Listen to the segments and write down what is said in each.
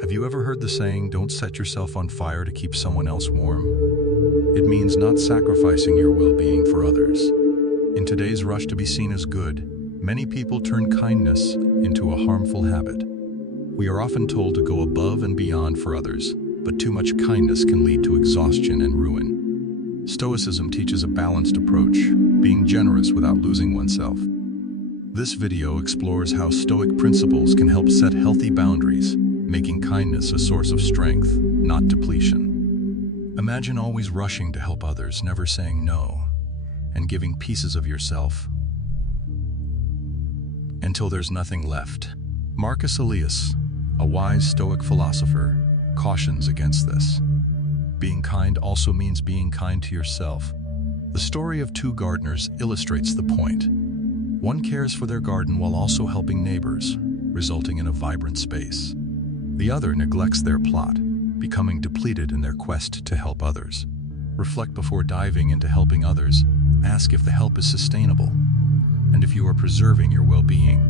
Have you ever heard the saying, "Don't set yourself on fire to keep someone else warm"? It means not sacrificing your well-being for others. In today's rush to be seen as good, many people turn kindness into a harmful habit. We are often told to go above and beyond for others, but too much kindness can lead to exhaustion and ruin. Stoicism teaches a balanced approach, being generous without losing oneself. This video explores how Stoic principles can help set healthy boundaries, making kindness a source of strength, not depletion. Imagine always rushing to help others, never saying no, and giving pieces of yourself until there's nothing left. Marcus Aurelius, a wise Stoic philosopher, cautions against this. Being kind also means being kind to yourself. The story of two gardeners illustrates the point. One cares for their garden while also helping neighbors, resulting in a vibrant space. The other neglects their plot, becoming depleted in their quest to help others. Reflect before diving into helping others. Ask if the help is sustainable, and if you are preserving your well-being.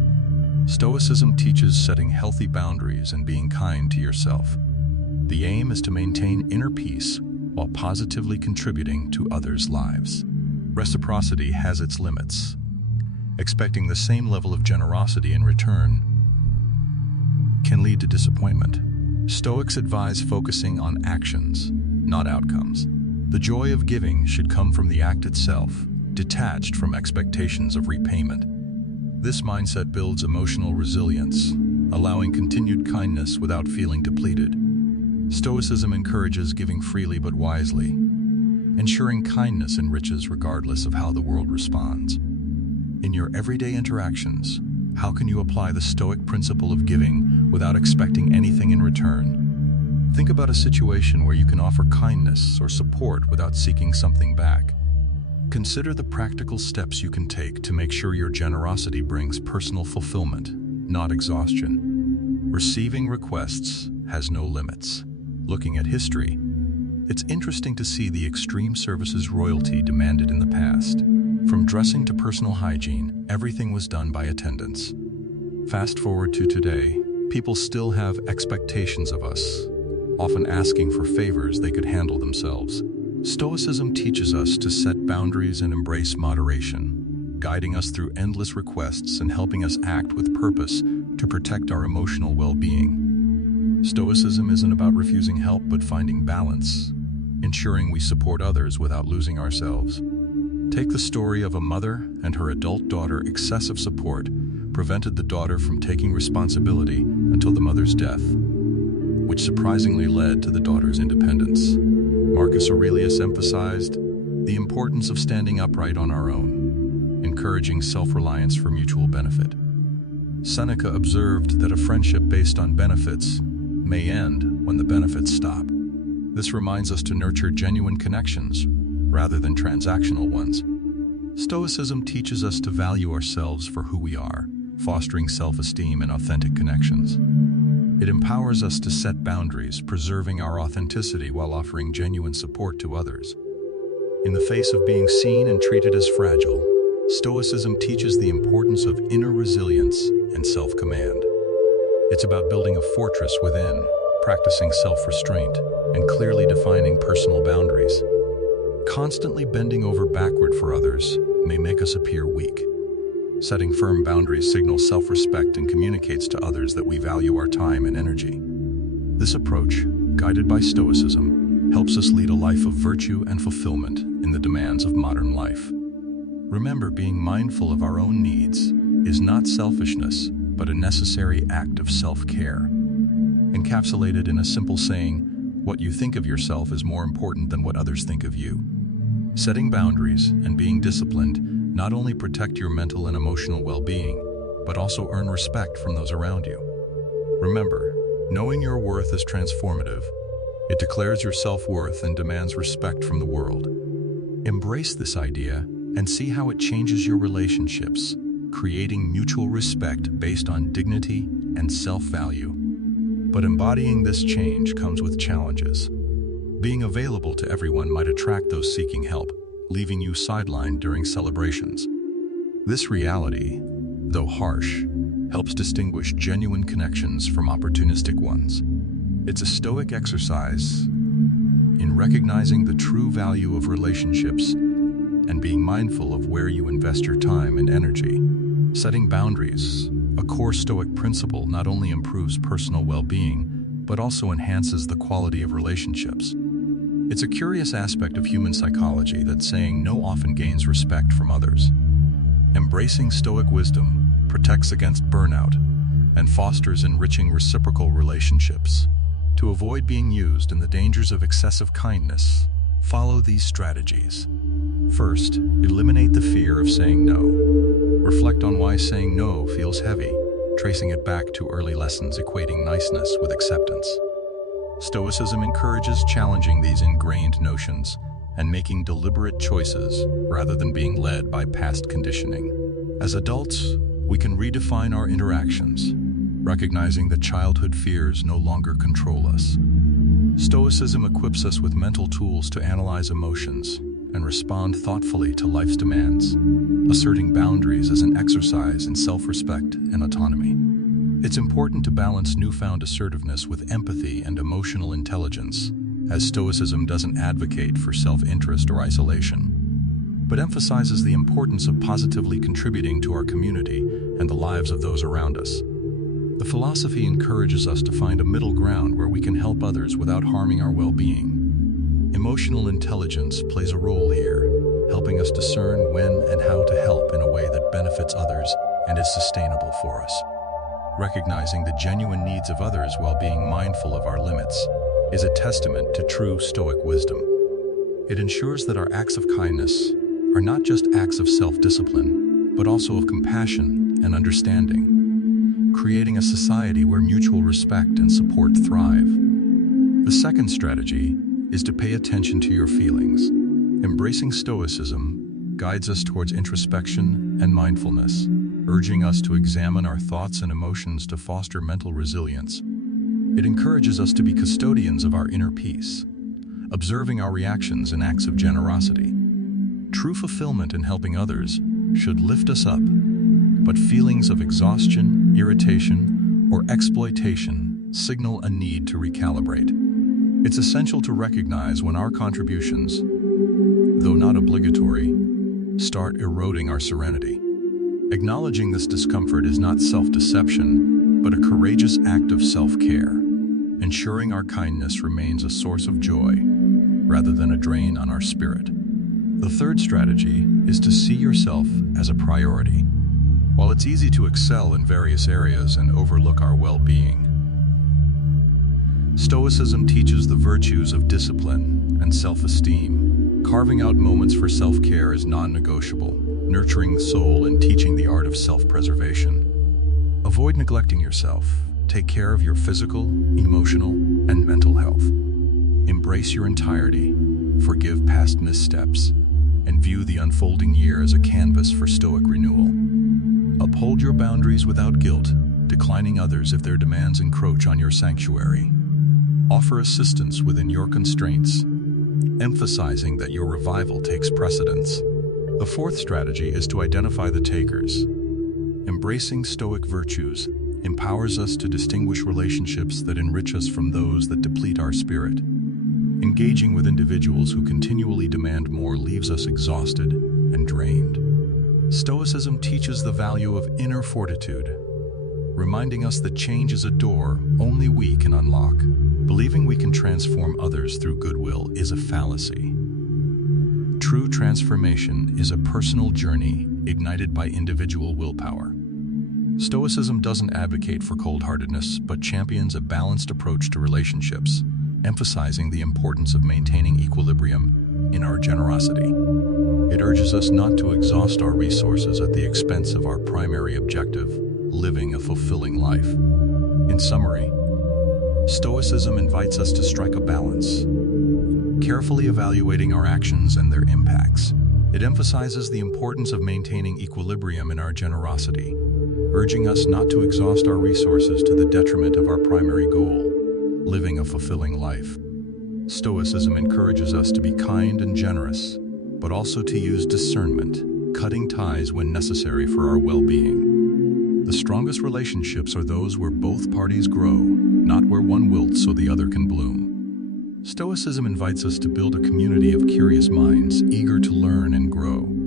Stoicism teaches setting healthy boundaries and being kind to yourself. The aim is to maintain inner peace while positively contributing to others' lives. Reciprocity has its limits. Expecting the same level of generosity in return can lead to disappointment. Stoics advise focusing on actions, not outcomes. The joy of giving should come from the act itself, detached from expectations of repayment. This mindset builds emotional resilience, allowing continued kindness without feeling depleted. Stoicism encourages giving freely but wisely, ensuring kindness enriches regardless of how the world responds. In your everyday interactions, how can you apply the Stoic principle of giving without expecting anything in return? Think about a situation where you can offer kindness or support without seeking something back. Consider the practical steps you can take to make sure your generosity brings personal fulfillment, not exhaustion. Receiving requests has no limits. Looking at history, it's interesting to see the extreme services royalty demanded in the past. From dressing to personal hygiene, everything was done by attendants. Fast forward to today, people still have expectations of us, often asking for favors they could handle themselves. Stoicism teaches us to set boundaries and embrace moderation, guiding us through endless requests and helping us act with purpose to protect our emotional well-being. Stoicism isn't about refusing help but finding balance, ensuring we support others without losing ourselves. Take the story of a mother and her adult daughter. Excessive support prevented the daughter from taking responsibility until the mother's death, which surprisingly led to the daughter's independence. Marcus Aurelius emphasized the importance of standing upright on our own, encouraging self-reliance for mutual benefit. Seneca observed that a friendship based on benefits may end when the benefits stop. This reminds us to nurture genuine connections rather than transactional ones. Stoicism teaches us to value ourselves for who we are, fostering self-esteem and authentic connections. It empowers us to set boundaries, preserving our authenticity while offering genuine support to others. In the face of being seen and treated as fragile, Stoicism teaches the importance of inner resilience and self-command. It's about building a fortress within, practicing self-restraint, and clearly defining personal boundaries. Constantly bending over backward for others may make us appear weak. Setting firm boundaries signals self-respect and communicates to others that we value our time and energy. This approach, guided by Stoicism, helps us lead a life of virtue and fulfillment in the demands of modern life. Remember, being mindful of our own needs is not selfishness, but a necessary act of self-care. Encapsulated in a simple saying, "What you think of yourself is more important than what others think of you." Setting boundaries and being disciplined not only protect your mental and emotional well-being, but also earn respect from those around you. Remember, knowing your worth is transformative. It declares your self-worth and demands respect from the world. Embrace this idea and see how it changes your relationships, creating mutual respect based on dignity and self-value. But embodying this change comes with challenges. Being available to everyone might attract those seeking help, leaving you sidelined during celebrations. This reality, though harsh, helps distinguish genuine connections from opportunistic ones. It's a Stoic exercise in recognizing the true value of relationships and being mindful of where you invest your time and energy. Setting boundaries, a core Stoic principle, not only improves personal well-being, but also enhances the quality of relationships. It's a curious aspect of human psychology that saying no often gains respect from others. Embracing Stoic wisdom protects against burnout and fosters enriching reciprocal relationships. To avoid being used in the dangers of excessive kindness, follow these strategies. First, eliminate the fear of saying no. Reflect on why saying no feels heavy, tracing it back to early lessons equating niceness with acceptance. Stoicism encourages challenging these ingrained notions and making deliberate choices rather than being led by past conditioning. As adults, we can redefine our interactions, recognizing that childhood fears no longer control us. Stoicism equips us with mental tools to analyze emotions and respond thoughtfully to life's demands, asserting boundaries as an exercise in self-respect and autonomy. It's important to balance newfound assertiveness with empathy and emotional intelligence, as Stoicism doesn't advocate for self-interest or isolation, but emphasizes the importance of positively contributing to our community and the lives of those around us. The philosophy encourages us to find a middle ground where we can help others without harming our well-being. Emotional intelligence plays a role here, helping us discern when and how to help in a way that benefits others and is sustainable for us. Recognizing the genuine needs of others while being mindful of our limits is a testament to true Stoic wisdom. It ensures that our acts of kindness are not just acts of self-discipline, but also of compassion and understanding, creating a society where mutual respect and support thrive. The second strategy is to pay attention to your feelings. Embracing Stoicism guides us towards introspection and mindfulness, urging us to examine our thoughts and emotions to foster mental resilience. It encourages us to be custodians of our inner peace, observing our reactions and acts of generosity. True fulfillment in helping others should lift us up, but feelings of exhaustion, irritation, or exploitation signal a need to recalibrate. It's essential to recognize when our contributions, though not obligatory, start eroding our serenity. Acknowledging this discomfort is not self-deception, but a courageous act of self-care, ensuring our kindness remains a source of joy rather than a drain on our spirit. The third strategy is to see yourself as a priority. While it's easy to excel in various areas and overlook our well-being, Stoicism teaches the virtues of discipline and self-esteem. Carving out moments for self-care is non-negotiable, nurturing the soul and teaching the art of self-preservation. Avoid neglecting yourself. Take care of your physical, emotional, and mental health. Embrace your entirety, forgive past missteps, and view the unfolding year as a canvas for Stoic renewal. Uphold your boundaries without guilt, declining others if their demands encroach on your sanctuary. Offer assistance within your constraints, emphasizing that your revival takes precedence. The fourth strategy is to identify the takers. Embracing Stoic virtues empowers us to distinguish relationships that enrich us from those that deplete our spirit. Engaging with individuals who continually demand more leaves us exhausted and drained. Stoicism teaches the value of inner fortitude, reminding us that change is a door only we can unlock. Believing we can transform others through goodwill is a fallacy. True transformation is a personal journey ignited by individual willpower. Stoicism doesn't advocate for cold-heartedness, but champions a balanced approach to relationships, emphasizing the importance of maintaining equilibrium in our generosity. It urges us not to exhaust our resources at the expense of our primary objective, living a fulfilling life. In summary, Stoicism invites us to strike a balance, carefully evaluating our actions and their impacts. It emphasizes the importance of maintaining equilibrium in our generosity, urging us not to exhaust our resources to the detriment of our primary goal, living a fulfilling life. Stoicism encourages us to be kind and generous, but also to use discernment, cutting ties when necessary for our well-being. The strongest relationships are those where both parties grow, not where one wilts so the other can bloom. Stoicism invites us to build a community of curious minds, eager to learn and grow.